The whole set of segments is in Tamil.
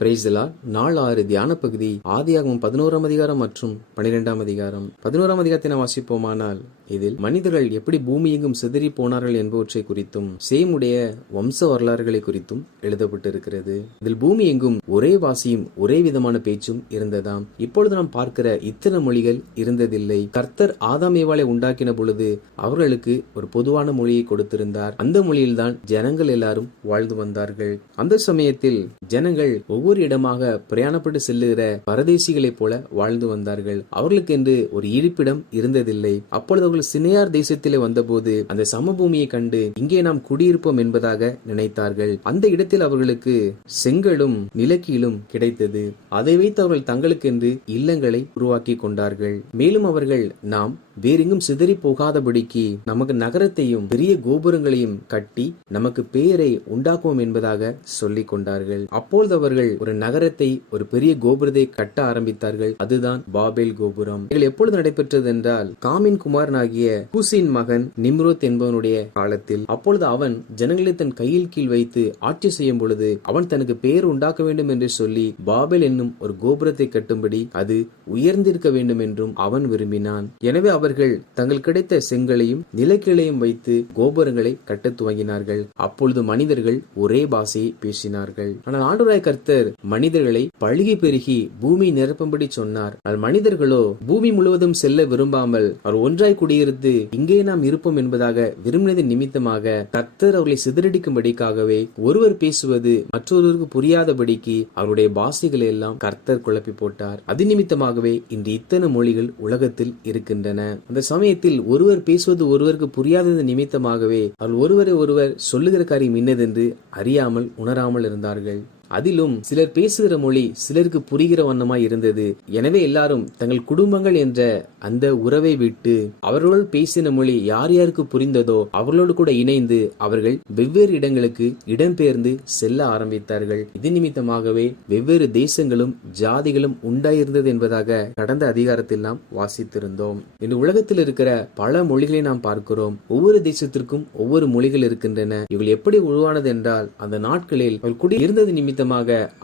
Praise the Lord. நாள் 6 தியான பகுதி ஆதியாகமம் 11ஆம் அதிகாரம் மற்றும் 12ஆம் அதிகாரம். 11ஆம் அதிகாரத்தை நாம் வாசிப்போமானால், இதில் மனிதர்கள் எப்படி பூமி எங்கும் சிதறி போனார்கள் என்பவற்றை குறித்தும் சேமுடைய வம்ச வரலாறுகளை குறித்தும் எழுதப்பட்டிருக்கிறது. இதில் பூமி எங்கும் ஒரே வாசியும் ஒரே விதமான பேச்சும் இருந்ததாம். இப்பொழுது நாம் பார்க்கிற இத்தனை மொழிகள் இருந்ததில்லை. கர்த்தர் ஆதாம் ஏவாளை உண்டாக்கின பொழுது அவர்களுக்கு ஒரு பொதுவான மொழியை கொடுத்திருந்தார். அந்த மொழியில்தான் ஜனங்கள் எல்லாரும் வாழ்ந்து வந்தார்கள். அந்த சமயத்தில் ஜனங்கள் ஒவ்வொரு இடமாக பிரயாணப்பட்டு செல்லுகிற பரதேசிகளைப் போல வாழ்ந்து வந்தார்கள். அவர்களுக்கு என்று ஒரு இருப்பிடம் இருந்ததில்லை. அப்பொழுது அவர்கள் சினையார் தேசத்திலே வந்தபோது அந்த சமபூமியை கண்டு இங்கே நாம் குடியிருப்போம் என்பதாக நினைத்தார்கள். அந்த இடத்தில் அவர்களுக்கு செங்கலும் நிலக்கீலும் கிடைத்தது. அதை வைத்து அவர்கள் தங்களுக்கென்று இல்லங்களை உருவாக்கி கொண்டார்கள். மேலும் அவர்கள் நாம் வேறெங்கும் சிதறி போகாதபடிக்கு நமக்கு நகரத்தையும் பெரிய கோபுரங்களையும் கட்டி நமக்கு பெயரை உண்டாக்குவோம் என்பதாக சொல்லிக் கொண்டார்கள். அப்பொழுது அவர்கள் ஒரு நகரத்தை, ஒரு பெரிய கோபுரத்தை கட்ட ஆரம்பித்தார்கள். அதுதான் பாபேல் கோபுரம். இதில் எப்பொழுது நடைபெற்றது என்றால், காமின் குமாரனாகிய கூசின் மகன் நிம்ரோத் என்பவனுடைய காலத்தில். அப்பொழுது அவன் ஜனங்களை தன் கையில் கீழ் வைத்து ஆட்சி செய்யும் பொழுது அவன் தனக்கு பெயர் உண்டாக்க வேண்டும் என்று சொல்லி பாபேல் என்னும் ஒரு கோபுரத்தை கட்டும்படி அது உயர்ந்திருக்க வேண்டும் என்றும் அவன் விரும்பினான். எனவே அவர்கள் தங்கள் கிடைத்த செங்கலையும் நிலக்கீழையும் வைத்து கோபுரங்களை கட்டத் துவங்கினார்கள். அப்பொழுது மனிதர்கள் ஒரே பாஷையை பேசினார்கள். ஆனால் ஆண்டவராகிய கர்த்தர் மனிதர்களை பழுகி பெருகி பூமி நிரப்பும்படி சொன்னார். மனிதர்களோ பூமி முழுவதும் செல்ல விரும்பாமல் அவர் ஒன்றாய் குடியிருந்து இங்கே நாம் இருப்போம் என்பதாக விரும்பினதின் நிமித்தமாக கர்த்தர் அவர்களை சிதறடிக்கும்படிக்காகவே ஒருவர் பேசுவது மற்றொருவருக்கு புரியாதபடிக்கு அவருடைய பாஷைகளை எல்லாம் கர்த்தர் குழப்பி போட்டார். அது நிமித்தமாகவே இன்று இத்தனை மொழிகள் உலகத்தில் இருக்கின்றன. அந்த சமயத்தில் ஒருவர் பேசுவது ஒருவருக்கு புரியாதது நிமித்தமாகவே அவர்கள் ஒருவரை ஒருவர் சொல்லுகிற காரியம் இன்னதென்று அறியாமல் உணராமல் இருந்தார்கள். அதிலும் சிலர் பேசுகிற மொழி சிலருக்கு புரிகிற வண்ணமாய் இருந்தது. எனவே எல்லாரும் தங்கள் குடும்பங்கள் என்ற அந்த உறவை விட்டு அவர்களோடு பேசின மொழி யார் யாருக்கு புரிந்ததோ அவர்களோடு கூட இணைந்து அவர்கள் வெவ்வேறு இடங்களுக்கு இடம்பெயர்ந்து செல்ல ஆரம்பித்தார்கள். இது நிமித்தமாகவே வெவ்வேறு தேசங்களும் ஜாதிகளும் உண்டாயிருந்தது என்பதாக கடந்த அதிகாரத்தில் நாம் வாசித்திருந்தோம். இந்த உலகத்தில் இருக்கிற பல மொழிகளை நாம் பார்க்கிறோம். ஒவ்வொரு தேசத்திற்கும் ஒவ்வொரு மொழிகள் இருக்கின்றன. இவர்கள் எப்படி உருவானது என்றால், அந்த நாட்களில் அவர்கள் குடி இருந்தது நிமித்தமாக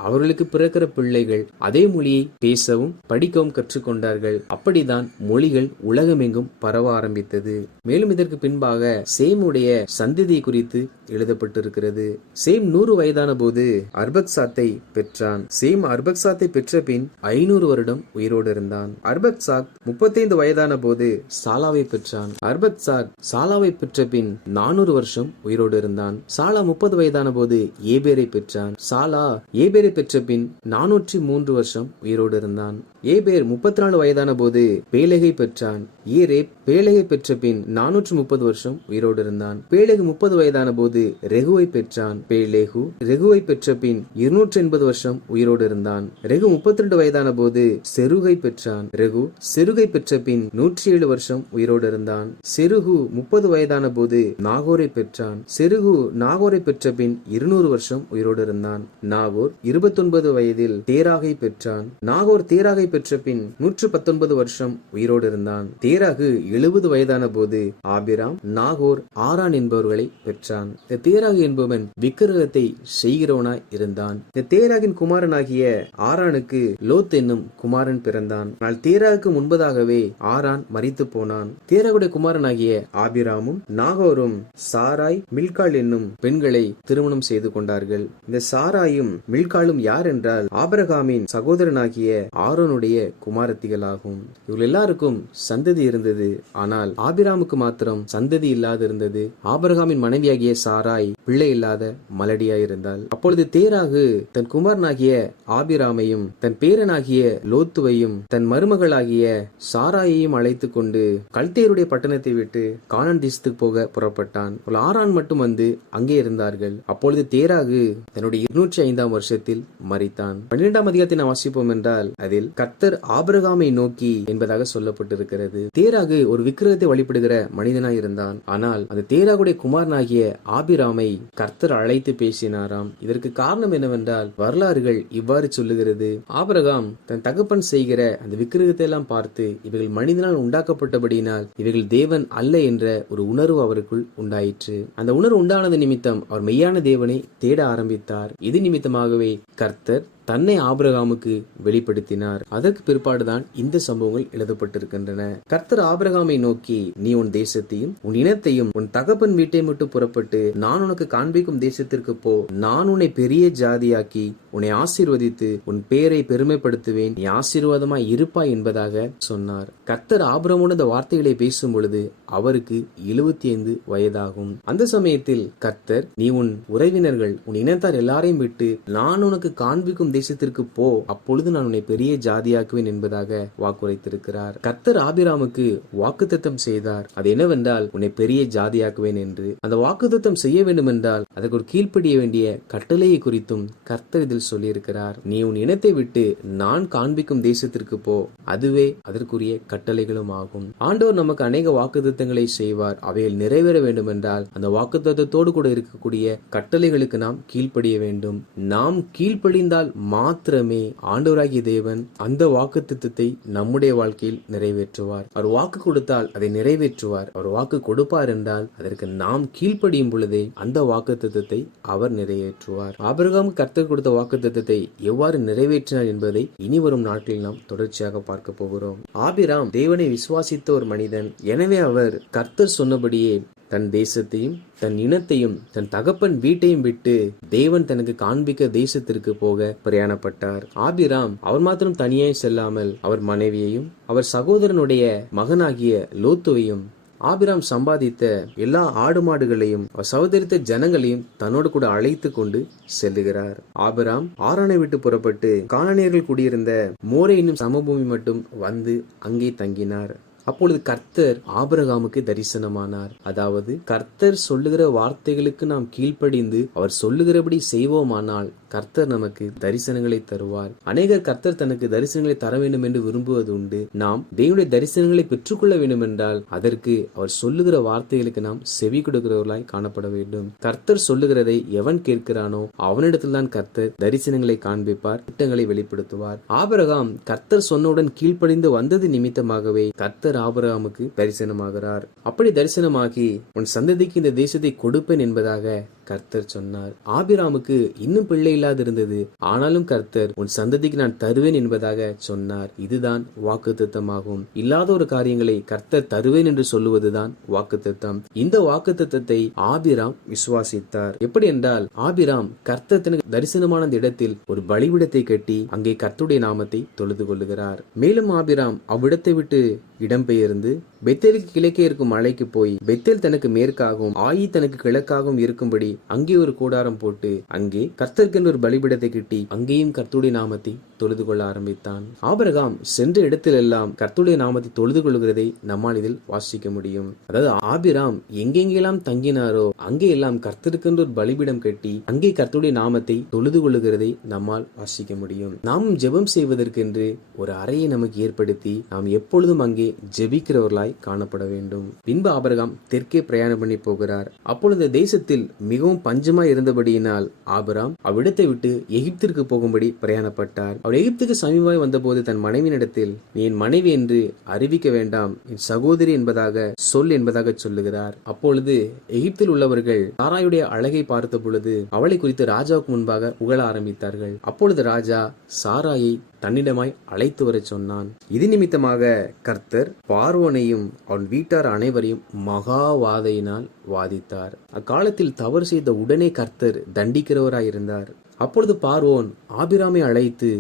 அவர்களுக்கு பிறக்கிற பிள்ளைகள் அதே மொழியை பேசவும் படிக்கவும் கற்றுக்கொண்டார்கள். அப்படிதான் மொழிகள் உலகமெங்கும் பரவ ஆரம்பித்தது. மேலும் இதற்கு பின்பாக சேமுடைய சந்ததி குறித்து எழுதப்பட்டிருக்கிறது. சேம் 100 வயதான போது அர்பக்சாத்தை பெற்றான். சேம் அர்பக்சாத்தை பெற்ற பின் 500 வருடம் உயிரோடு இருந்தான். அர்பக்சாத் 35 வயதான போது சாலாவை பெற்றான். அர்பக்சாத் சாலாவை பெற்ற பின் 400 வருஷம் உயிரோடு இருந்தான். சாலா 30 வயதான போது ஏபேரை பெற்றான். சாலா ஏபேரை பெற்ற பின் 403 வருஷம் உயிரோடு இருந்தான். ஏபேர் 34 வயதான போது பேலகை பெற்றான். ஏரேப் பேலகை பெற்ற பின் 430 வருஷம் உயிரோடு இருந்தான். பேலகு 30 வயதான போது ரெகுவை பெற்றான். பேலேகு ரெகுவை பெற்ற பின் 280 வருஷம் உயிரோடு இருந்தான். ரெகு 32 வயதான போது செருகை பெற்றான். ரெகு செருகை பெற்ற பின் 107 வருஷம் உயிரோடு இருந்தான். செருகு 30 வயதான போது நாகோரை பெற்றான். செருகு நாகோரை பெற்ற பின் 200 வருஷம் உயிரோடு இருந்தான். நாகோர் 29 வயதில் தேராகை பெற்றான். நாகோர் தேராகை பெற்ற பின் 119 வருஷம் உயிரோடு இருந்தான். தேராகு 70 வயதான போது ஆபிராம் நாகோர் ஆரான் என்பவர்களை பெற்றான். இந்த தேராகு என்பவன் விக்கிரகத்தை செய்கிறவனாய் இருந்தான். இந்த தேராகின் குமாரனாகிய ஆரானுக்கு லோத் என்னும் குமாரன் பிறந்தான். ஆனால் தேராகுக்கு முன்பதாகவே ஆரான் மரித்து போனான். தேராகுடைய குமாரனாகிய ஆபிராமும் நாகோரும் சாராய் மில்காள் என்னும் பெண்களை திருமணம் செய்து கொண்டார்கள். இந்த சாராயும் மில்காளும் யார் என்றால் ஆபிரகாமின் சகோதரனாகிய ஆரோனுடைய குமாரத்திகளாகும். இவர்கள் எல்லாருக்கும் சந்ததி இருந்தது. ஆனால் ஆபிராமுக்கு மாத்திரம் சந்ததி இல்லாது இருந்தது. ஆபிரகாமின் மனைவியாகிய சாராய் பிள்ளை இல்லாத மலடியாய் இருந்தாள். அப்பொழுது தேராகு தன் குமாரனாகிய ஆபிராமையும் தன் பேரனாகிய லோத்துவையும் தன் மருமகளாகிய சாராயையும் அழைத்து கொண்டு கல்தேருடைய பட்டணத்தை விட்டு கானான் தேசத்துக்கு போக புறப்பட்டான். ஆரான் மட்டும் வந்து அங்கே இருந்தார்கள். அப்பொழுது தேராகு தன்னுடைய 205ஆம் வருஷத்தில் மரித்தான். 12ஆம் அதிகாரத்தை நாம் வாசிப்போம் என்றால், அதில் கர்த்தர் ஆபிரகாமை நோக்கி என்பதாக சொல்லப்பட்டிருக்கிறது. தேராகு ஒரு விக்கிரகத்தை வழிபடுகிற மனிதனாய் இருந்தான். ஆனால் அந்த தேராகுடைய குமாரனாகிய ஆபிராமை கர்த்தர் அழைத்து பேசினாராம். இதற்கு காரணம் என்னவென்றால், வரலாறுகள் இவ்வாறு சொல்லுகிறது. ஆபிரகாம் தன் தகப்பன் செய்கிற அந்த விக்கிரகத்தை எல்லாம் பார்த்து இவைகள் மனிதனால் உண்டாக்கப்பட்டபடியினால் இவைகள் தேவன் அல்ல என்ற ஒரு உணர்வு அவருக்குள் உண்டாயிற்று. அந்த உணர்வு உண்டானது நிமித்தம் அவர் மெய்யான தேவனை தேட ஆரம்பித்தார். இது நிமித்தமாகவே கர்த்தர் தன்னை ஆபிரகாமுக்கு வெளிப்படுத்தினார். அதற்கு பிற்பாடுதான் இந்த சம்பவங்கள் எழுதப்பட்டிருக்கின்றன. கர்த்தர் ஆபிரகாமை நோக்கி, நீ உன் தேசத்தையும் உன் இனத்தையும் உன் தகப்பன் வீட்டை விட்டு புறப்பட்டு நான் உனக்கு காண்பிக்கும் தேசத்திற்கு போ. நான் உன்னை பெரிய ஜாதியாக்கி உன்னை ஆசீர்வதித்து உன் பேரை பெருமைப்படுத்துவேன், நீ ஆசீர்வாதமாய் இருப்பாய் என்பதாக சொன்னார். கர்த்தர் ஆபிரகாமோடு இந்த வார்த்தைகளை பேசும் பொழுது அவருக்கு 75 வயதாகும். அந்த சமயத்தில் கர்த்தர், நீ உன் உறவினர்கள் உன் இனத்தார் எல்லாரையும் விட்டு நான் உனக்கு காண்பிக்கும் தேசத்திற்கு போ, அப்பொழுது நான் உன்னை பெரிய ஜாதியாக்குவேன் என்பதாக வாக்குரைத்திருக்கிறார். கர்த்தர் ஆபிராமுக்கு வாக்குத்தத்தம் செய்தார். அது என்னவென்றால், உன்னை பெரிய ஜாதியாக்குவேன் என்று. அந்த வாக்குத்தத்தம் செய்ய வேண்டும் என்றால் அதற்கு ஒரு கீழ்ப்படிய வேண்டிய கட்டளையை குறித்தும் கர்த்தர் இதில் சொல்லியிருக்கிறார். நீ உன் இனத்தை விட்டு நான் காண்பிக்கும் தேசத்திற்கு போ, அதுவே அதற்குரிய கட்டளைகளும் ஆகும். ஆண்டவர் நமக்கு அநேக வாக்குத்தத்தங்களை செய்வார். அவைகள் நிறைவேற வேண்டும் என்றால் அந்த வாக்குத்தத்தத்தோடு கூட இருக்கக்கூடிய கட்டளைகளுக்கு நாம் கீழ்ப்படிய வேண்டும். நாம் கீழ்ப்படிந்தால் மாத்திரமே ஆண்டவராகிய தேவன் அந்த வாக்குத்தத்தத்தை நம்முடைய வாழ்க்கையில் நிறைவேற்றுவார். அவர் வாக்கு கொடுத்தால் அதை நிறைவேற்றுவார். அவர் வாக்கு கொடுப்பார் என்றால் அதற்கு நாம் கீழ்ப்படியும் பொழுதே அந்த வாக்குத்தத்தத்தை அவர் நிறைவேற்றுவார். ஆபிரகாம் கர்த்தர் கொடுத்த வாக்குத்தத்தத்தை எவ்வாறு நிறைவேற்றினார் என்பதை இனி வரும் நாட்களில் நாம் தொடர்ச்சியாக பார்க்க போகிறோம். ஆபிராம் தேவனை விசுவாசித்த ஒரு மனிதன். எனவே அவர் கர்த்தர் சொன்னபடியே தன் தேசத்தையும் தன் இனத்தையும் தன் தகப்பன் வீட்டையும் விட்டு தேவன் தனக்கு காண்பிக்க தேசத்திற்கு போக பிரயாணப்பட்டார். ஆபிராம் அவர் மாத்திரம் தனியாய் செல்லாமல் அவர் மனைவியையும் அவர் சகோதரனுடைய மகனாகிய லோத்துவையும் ஆபிராம் சம்பாதித்த எல்லா ஆடு மாடுகளையும் அவர் சகோதரித்த ஜனங்களையும் தன்னோடு கூட அழைத்து கொண்டு செல்லுகிறார். ஆபிராம் ஆரானை விட்டு புறப்பட்டு கானானியர்கள் குடியிருந்த மோரே என்னும் சமபூமி மட்டும் வந்து அங்கே தங்கினார். அப்பொழுது கர்த்தர் ஆபிரகாமுக்கு தரிசனமானார். அதாவது கர்த்தர் சொல்லுகிற வார்த்தைகளுக்கு நாம் கீழ்ப்படிந்து அவர் சொல்லுகிறபடி செய்வோமானால் கர்த்தர் நமக்கு தரிசனங்களை தருவார். அநேகர் கர்த்தர் தனக்கு தரிசனங்களை தர வேண்டும் என்று விரும்புவது உண்டு. நாம் தேவனுடைய தரிசனங்களை பெற்றுக்கொள்ள வேண்டும் என்றால் அதற்கு அவர் சொல்லுகிற வார்த்தைகளுக்கு நாம் செவி கொடுக்கிறவர்களாய் காணப்பட வேண்டும். கர்த்தர் சொல்லுகிறதை எவன் கேட்கிறானோ அவனிடத்தில் தான் கர்த்தர் தரிசனங்களை காண்பிப்பார், திட்டங்களை வெளிப்படுத்துவார். ஆபிரகாம் கர்த்தர் சொன்னவுடன் கீழ்ப்படிந்து வந்தது நிமித்தமாகவே கர்த்தர் ஆபிரகாமுக்கு தரிசனமாகிறார். அப்படி தரிசனமாகி உன் சந்ததிக்கு இந்த தேசத்தை கொடுப்பேன் என்பதாக கர்த்தர் சொன்னார். ஆபிராமுக்கு இன்னும் பிள்ளை இல்லாது இருந்தது. ஆனாலும் கர்த்தர் உன் சந்ததிக்கு நான் தருவேன் என்பதாக சொன்னார். இதுதான் வாக்குத்தத்தமாகும். இல்லாத ஒரு காரியங்களை கர்த்தர் தருவேன் என்று சொல்லுவதுதான் வாக்குத்தத்தம். இந்த வாக்குத்தத்தத்தை ஆபிராம் விசுவாசித்தார். எப்படி என்றால், ஆபிராம் கர்த்தர் தனக்கு தரிசனமான இடத்தில் ஒரு பலிபீடத்தை கட்டி அங்கே கர்த்தருடைய நாமத்தை தொழுது கொள்ளுகிறார். மேலும் ஆபிராம் அவ்விடத்தை விட்டு இடம்பெயர்ந்து பெத்தேலுக்கு கிழக்கே இருக்கும் மலைக்கு போய் பெத்தேல் தனக்கு மேற்காகவும் ஆயி தனக்கு கிழக்காகவும் இருக்கும்படி அங்கே ஒரு கூடாரம் போட்டு அங்கே கர்த்தருக்கு ஒரு பலிபீடத்தை கட்டி அங்கேயும் கர்த்தருடைய நாமத்தை தொழுது கொள்ள ஆரம்பித்தான். ஆபிரகாம் சென்ற இடத்திலெல்லாம் கர்த்தருடைய நாமத்தை தொழுது கொள்கிறதை நம்மால் இதில் வாசிக்க முடியும். அதாவது ஆபிராம் எங்கெங்கெல்லாம் தங்கினாரோ அங்கே எல்லாம் கர்த்தருக்கு ஒரு பலிபீடம் கட்டி அங்கே கர்த்தருடைய நாமத்தை தொழுது கொள்ளுகிறதை நம்மால் வாசிக்க முடியும். நாமும் ஜெபம் செய்வதற்கென்று ஒரு அறையை நமக்கு ஏற்படுத்தி நாம் எப்பொழுதும் அங்கே ஜெபிக்கிறவர்களாய் காணப்பட வேண்டும். பின்பு ஆபிரகாம் தெற்கே பிரயாணம் பண்ணி போகிறார். அப்பொழுது தேசத்தில் மிகவும் பஞ்சமாய் இருந்தபடியினால் ஆபிராம் அவ்விடத்தை விட்டு எகிப்திற்கு போகும்படி பிரயாணப்பட்டார். அவர் எகிப்துக்கு சமீபமாய் வந்தபோது தன் மனைவியினிடத்தில், நீ என் மனைவி என்று அறிவிக்க வேண்டாம், என் சகோதரி என்பதாக சொல் என்பதாக சொல்லுகிறார். அப்பொழுது எகிப்தில் உள்ளவர்கள் சாராயுடைய அழகை பார்த்த பொழுது அவளை குறித்து ராஜாவுக்கு முன்பாக புகழ ஆரம்பித்தார்கள். அப்பொழுது ராஜா சாராயை தன்னிடமாய் அழைத்து வர சொன்னான். இது நிமித்தமாக கர்த்தர் பார்வோனையும் அவன் வீட்டார் அனைவரையும் மகா வாதையினால் வாதித்தார். அக்காலத்தில் தவறு செய்த உடனே கர்த்தர் தண்டிக்கிறவராயிருந்தார். அப்பொழுது பார்வோன் ஆபிராமை அழைத்து,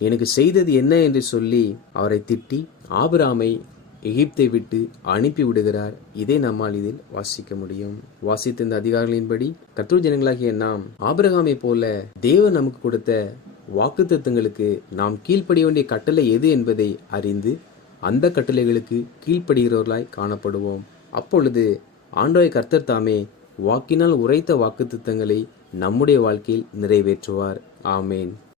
எனக்கு செய்தது என்ன என்று சொல்லி அவரை திட்டி ஆபிராமை எகிப்தை விட்டு அனுப்பி விடுகிறார். இதை நம்மால் இதில் வாசிக்க முடியும். வாசித்த இந்த அதிகாரங்களின்படி கர்த்தர் ஜனங்களாகிய நாம் ஆபிரகாமை போல தேவன் நமக்கு கொடுத்த வாக்குத்தத்தங்களுக்கு நாம் கீழ்ப்படிய வேண்டிய கட்டளை எது என்பதை அறிந்து அந்த கட்டளைகளுக்கு கீழ்ப்படுகிறவர்களாய் காணப்படுவோம். அப்பொழுது ஆண்டவராகிய கர்த்தர் தாமே வாக்கினால் உரைத்த வாக்குத்தத்தங்களை நம்முடைய வாழ்க்கையில் நிறைவேற்றுவார். ஆமேன்.